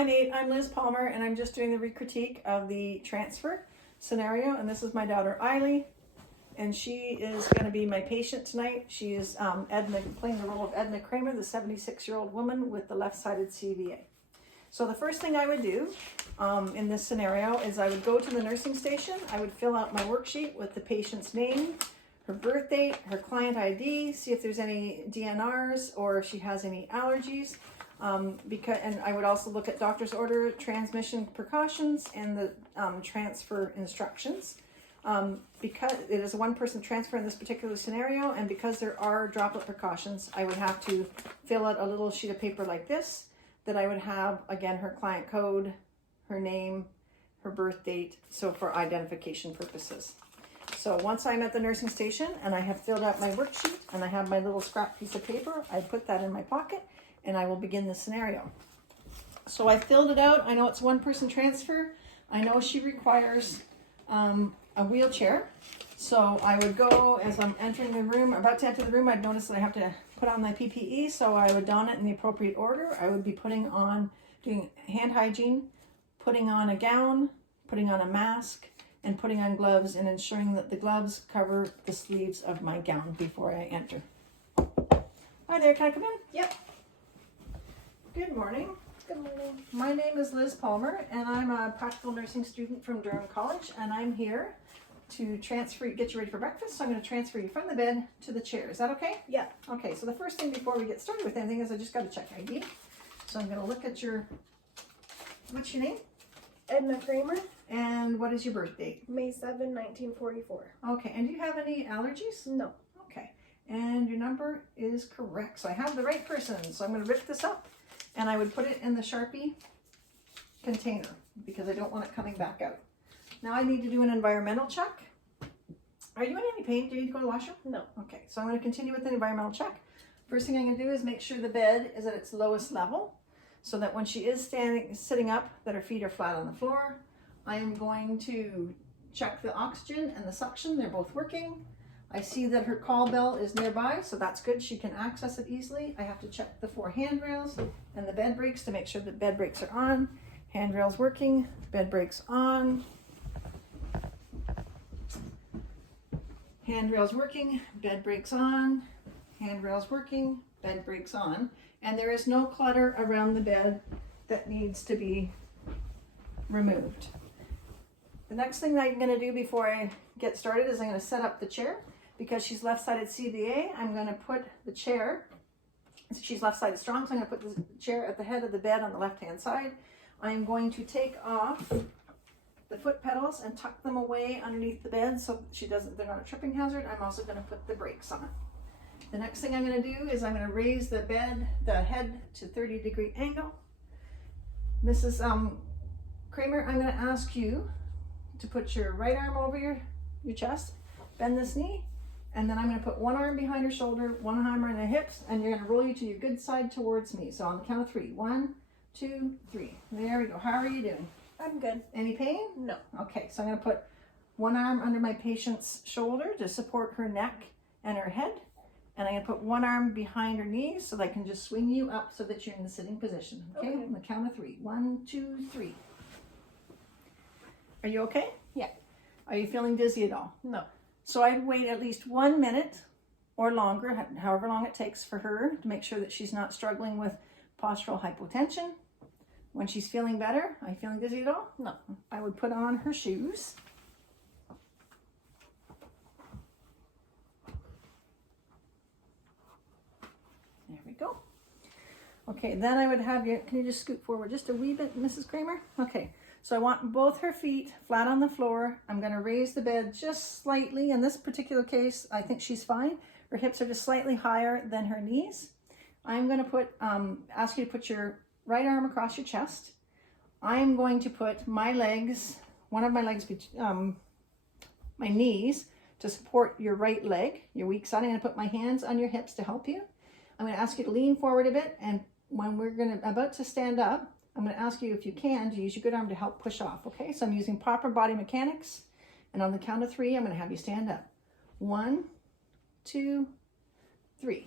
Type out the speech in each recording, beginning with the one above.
Hi Nate, I'm Liz Palmer and I'm just doing the re-critique of the transfer scenario, and this is my daughter Eiley, and she is going to be my patient tonight. She is Edna, playing the role of Edna Kramer, the 76-year-old woman with the left-sided CVA. So the first thing I would do in this scenario is I would go to the nursing station. I would fill out my worksheet with the patient's name, her birth date, her client ID, see if there's any DNRs or if she has any allergies. And I would also look at doctor's order, transmission precautions, and the transfer instructions. Because it is a one-person transfer in this particular scenario, and because there are droplet precautions, I would have to fill out a little sheet of paper like this that I would have, again, her client code, her name, her birth date, so for identification purposes. So once I'm at the nursing station and I have filled out my worksheet and I have my little scrap piece of paper, I put that in my pocket and I will begin the scenario. So I filled it out. I know it's one-person transfer. I know she requires a wheelchair. So I would go, as I'm entering the room, about to enter the room, I'd notice that I have to put on my PPE, so I would don it in the appropriate order. I would be doing hand hygiene, putting on a gown, putting on a mask, and putting on gloves, and ensuring that the gloves cover the sleeves of my gown before I enter. Hi there, can I come in? Yep. Good morning. Good morning. My name is Liz Palmer, and I'm a practical nursing student from Durham College, and I'm here to get you ready for breakfast. So I'm going to transfer you from the bed to the chair. Is that okay? Yeah. Okay, so the first thing before we get started with anything is I just got to check ID. So I'm going to look at what's your name? Edna Kramer, And what is your birth date? May 7, 1944. Okay, and do you have any allergies? No. Okay, and your number is correct. So I have the right person. So I'm going to rip this up and I would put it in the Sharpie container because I don't want it coming back out. Now I need to do an environmental check. Are you in any pain? Do you need to go to the washroom? No. Okay, so I'm going to continue with the environmental check. First thing I'm going to do is make sure the bed is at its lowest level so that when she is sitting up, that her feet are flat on the floor. I am going to check the oxygen and the suction. They're both working. I see that her call bell is nearby, so that's good. She can access it easily. I have to check the 4 handrails and the bed brakes to make sure that bed brakes are on. Handrails working, bed brakes on. Handrails working, bed brakes on. Handrails working, bed brakes on. And there is no clutter around the bed that needs to be removed. The next thing that I'm going to do before I get started is I'm going to set up the chair. Because she's left-sided CVA, I'm going to put the chair, she's left-sided strong, so I'm going to put the chair at the head of the bed on the left-hand side. I'm going to take off the foot pedals and tuck them away underneath the bed so they're not a tripping hazard. I'm also going to put the brakes on. The next thing I'm going to do is I'm going to raise the head to 30-degree angle. Mrs. Kramer, I'm going to ask you to put your right arm over your chest, bend this knee, and then I'm going to put one arm behind her shoulder, one arm on her hips, and you're going to roll you to your good side towards me. So on the count of 3. 1, 2, 3. There we go. How are you doing? I'm good. Any pain? No. Okay, so I'm going to put one arm under my patient's shoulder to support her neck and her head. And I'm going to put one arm behind her knees so that I can just swing you up so that you're in the sitting position. Okay? On the count of 3. 1, 2, 3. Are you okay? Yeah. Are you feeling dizzy at all? No. So I'd wait at least 1 minute or longer, however long it takes for her, to make sure that she's not struggling with postural hypotension. When she's feeling better, are you feeling dizzy at all? No. I would put on her shoes. There we go. Okay, then I would have you, can you just scoot forward just a wee bit, Mrs. Kramer? Okay. So I want both her feet flat on the floor. I'm going to raise the bed just slightly. In this particular case, I think she's fine. Her hips are just slightly higher than her knees. I'm going to ask you to put your right arm across your chest. I'm going to put my legs, one of my legs, my knees, to support your right leg, your weak side. I'm going to put my hands on your hips to help you. I'm going to ask you to lean forward a bit, and when we're about to stand up, I'm going to ask you, if you can, to use your good arm to help push off, okay? So I'm using proper body mechanics, and on the count of 3, I'm going to have you stand up. 1, 2, 3.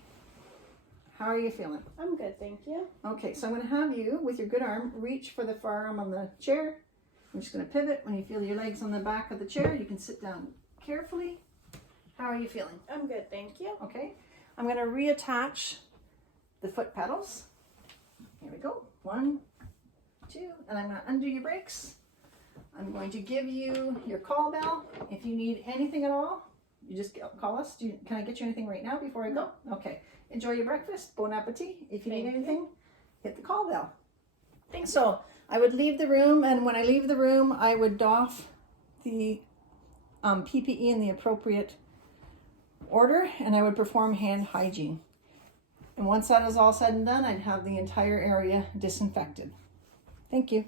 How are you feeling? I'm good, thank you. Okay, so I'm going to have you, with your good arm, reach for the forearm on the chair. I'm just going to pivot. When you feel your legs on the back of the chair, you can sit down carefully. How are you feeling? I'm good, thank you. Okay, I'm going to reattach the foot pedals. Here we go. 1, 2, and I'm going to undo your brakes. I'm going to give you your call bell. If you need anything at all, you just call us. Can I get you anything right now before I go? Okay. Enjoy your breakfast. Bon appetit. If you need Thank you. anything, hit the call bell. So I would leave the room, and when I leave the room, I would doff the PPE in the appropriate order, and I would perform hand hygiene. And once that is all said and done, I'd have the entire area disinfected. Thank you.